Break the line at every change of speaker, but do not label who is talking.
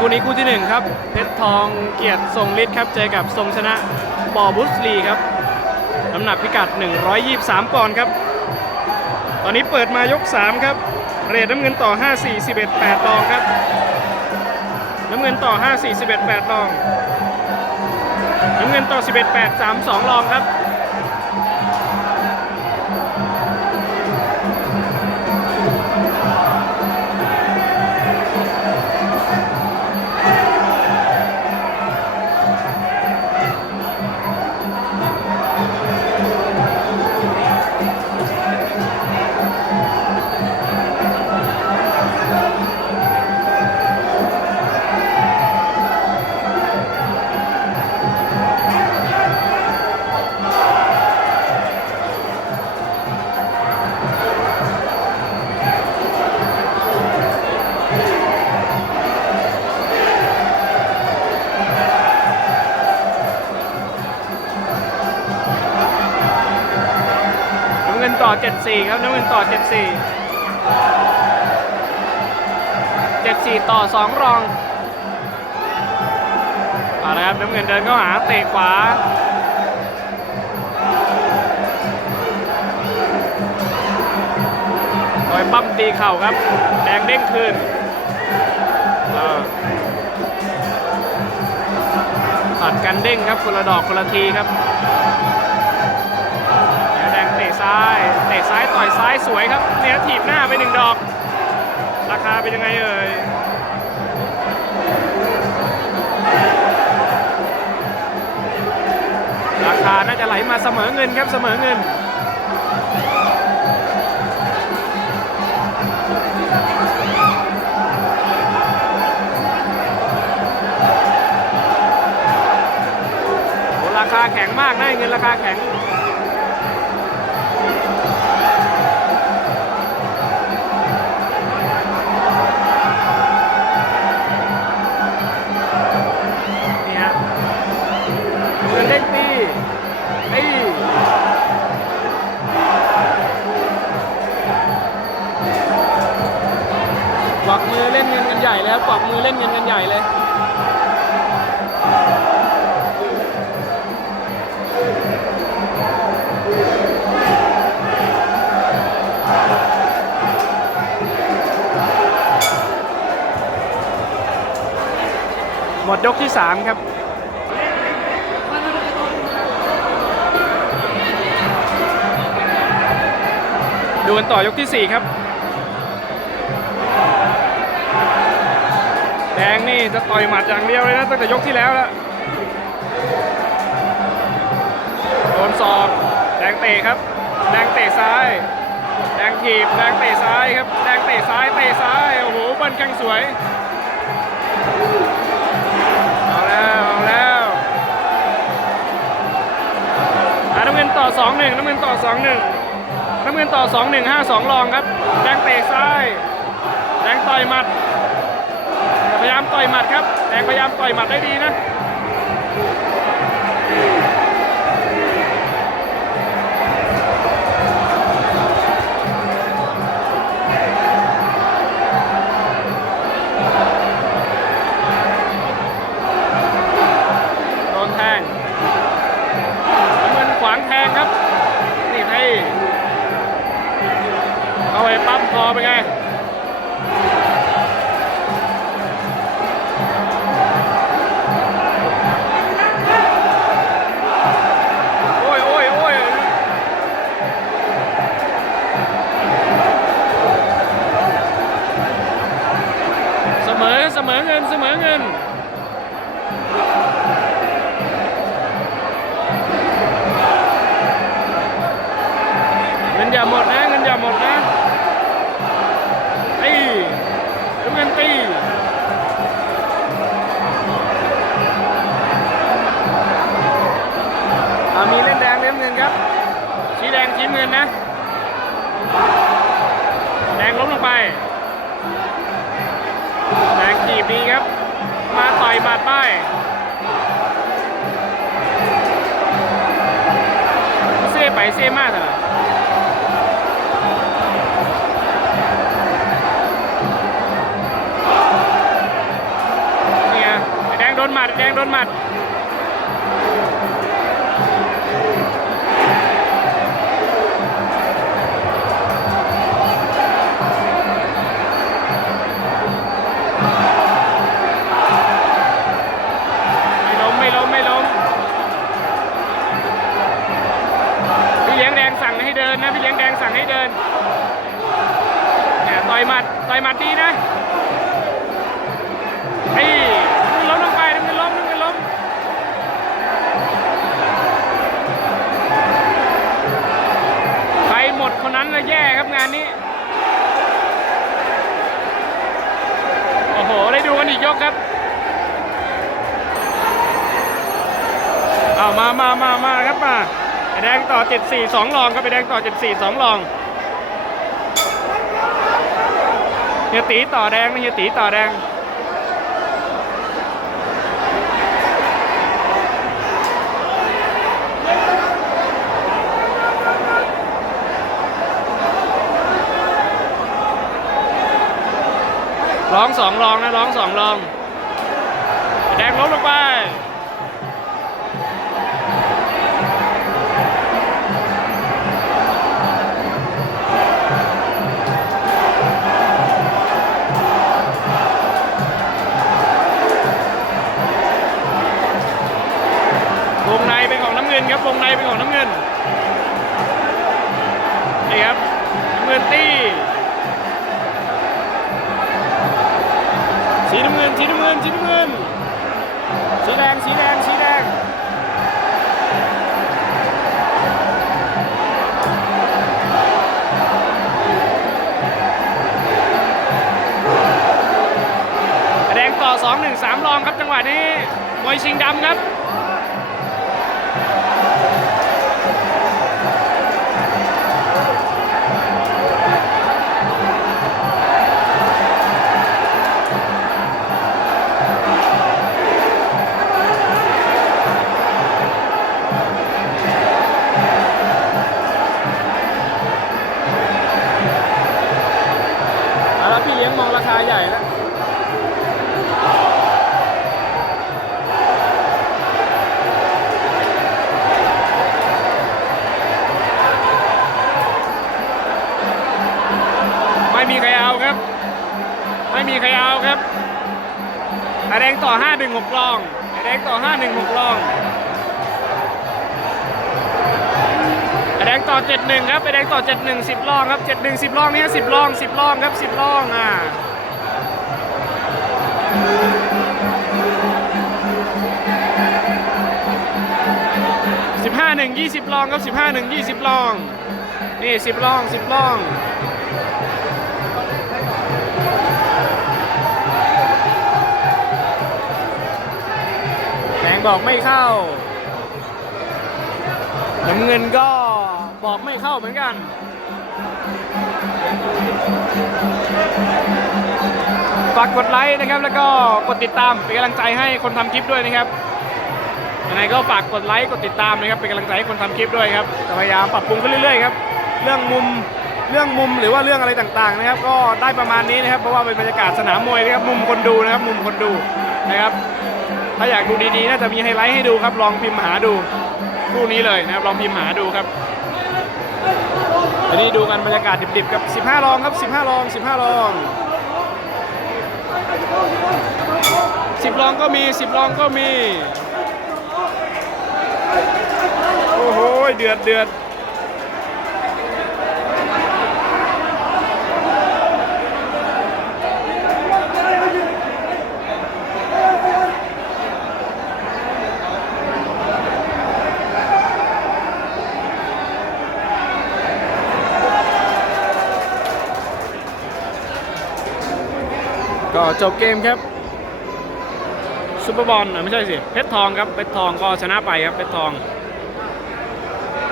คู่นี้คู่ที่หนึ่งครับ เพชรทองเกียรติทรงฤทธิ์ครับเจอกับทรงชนะปอบุสลีครับน้ำหนักพิกัด 123 ปอนด์ครับ ตอนนี้เปิดมายก 3 ครับ เรทน้ำเงินต่อ 5 4 11 8รองครับ น้ำเงินต่อ 5 4 11 8รอง น้ำเงินต่อ 11 8 3 2 รองครับ ต่อ 74 ครับน้ำเงินต่อ 74 74 ต่อ 2 รองเอาละครับน้ำเงินเดินเข้าหาเตะขวาต่อยปั้มตีเข่าครับ แดงเด้งคืนอ่าผัดกันเด้งครับคนละดอกคนละทีครับ ซ้ายเตะซ้ายต่อยซ้ายสวยครับเนี่ยถีบหน้าไปหนึ่งดอก ราคาเป็นยังไงเอ่ยราคาน่าจะไหลมาเสมอเงินครับเสมอเงินโหราคาแข็งมากนะเงินราคาแข็ง ล่นเงินกันใหญ่เลยครับกวักมือเล่นเงินกันใหญ่เลยหมดยกที่ 3 ครับ ดูกันต่อยกที่ 4 ครับ แดงนี่จะต่อยหมัดอย่างเดียวเลยนะตั้งแต่ยกที่แล้วแล้วโดนศอกแดงเตะครับ แดงเตะซ้าย แดงถีบแดงเตะซ้ายครับ แดงเตะซ้ายเตะซ้ายโอ้โหบิ้ลแข้งสวยเอาแล้วเอาแล้วน้ำเงินต่อ 2 1น้ำเงินต่อ 2 1น้ำเงินต่อ 2 1 5 2รองครับ แดงเตะซ้าย แดงต่อยหมัด พยายามต่อยหมัดครับแดงพยายามต่อยหมัดได้ดีนะ อย่าหมดนะเงินอย่าหมดนะตีน้ำเงินตีอ่ามีเล่นแดงเล่นเงินครับชี้แดงชี้เงินนะ แดงล้มลงไป แดงจีบดีครับ มาต่อยบาดป้ายเซ่ไปเซ่มากเลย นหมัดแดงโดนหมัดไม่ล้มไม่ล้มไม่ล้มพี่เลี้ยงแดงสั่งให้เดินนะพี่เลี้ยงแดงสั่งให้เดินเนี่ยต่อยหมัดต่อยหมัดดี ครับงานนี้ โอ้โห ได้ดูกันอีกยกครับเอามามามามาครับมาไอแดงต่อ 7 4 2ลองครับไอแดงต่อ 7 4 2ลองเฮียตีต่อแดงนะเฮียตีต่อแดง ร้องสองลองนะร้องสองลอง แดงล้มลงไปวงในเป็นของน้ำเงินครับวงในเป็นของน้ำเงินนี่ครับน้ำเงินตี้ สีน้ำเงินสีน้ำเงินสีแดงสีแดงสีแดงสีแดงแดงต่อ 2 1 3รองครับจังหวะนี้มวยชิงดำครับ เอาแล้วพี่เลี้ยงมองราคาใหญ่แล้วไม่มีใครเอาครับ ไม่มีใครเอาครับไอแดงต่อ 5 1 6ลองไอแดงต่อ 5 1 6ลอง แดงต่อ 7 1 ครับไอแดงต่อ 7 1 10ลองครับ 7 1 10ลองนี่10ลอง10ลองครับ10ลองอ่าสิบห้าหนึ่งยี่สิบลองครับสิบห้าหนึ่งยี่สิบลอง นี่สิบลองสิบลองแดงบอกไม่เข้าน้ำเงินก็ บอกไม่เข้าเหมือนกัน ฝากกดไลค์นะครับ แล้วก็กดติดตามเป็นกำลังใจให้คนทำคลิปด้วยนะครับยังไงก็ฝากกดไลค์กดติดตามนะครับเป็นกำลังใจให้คนทำคลิปด้วยครับจะพยายามปรับปรุงขึ้นเรื่อยๆครับเรื่องมุมเรื่องมุมหรือว่าเรื่องอะไรต่างๆนะครับ ก็ได้ประมาณนี้นะครับเพราะว่าเป็นบรรยากาศสนามมวยนะครับมุมคนดูนะครับ มุมคนดูนะครับ ถ้าอยากดูดีๆน่าจะมีไฮไลท์ให้ดูครับ ลองพิมพ์หาดูคู่นี้เลยนะครับ ลองพิมพ์หาดูครับ อันนี้ดูกันบรรยากาศดิบๆกับ 15 รองครับ 15 รอง 15 รอง 10 รองก็มี 10 รองก็มี โอ้โห เดือดเดือด จบเกมครับซูเปอร์บอลไม่ใช่สิเพชรทองครับเพชรทองก็ชนะไปครับเพชรทอง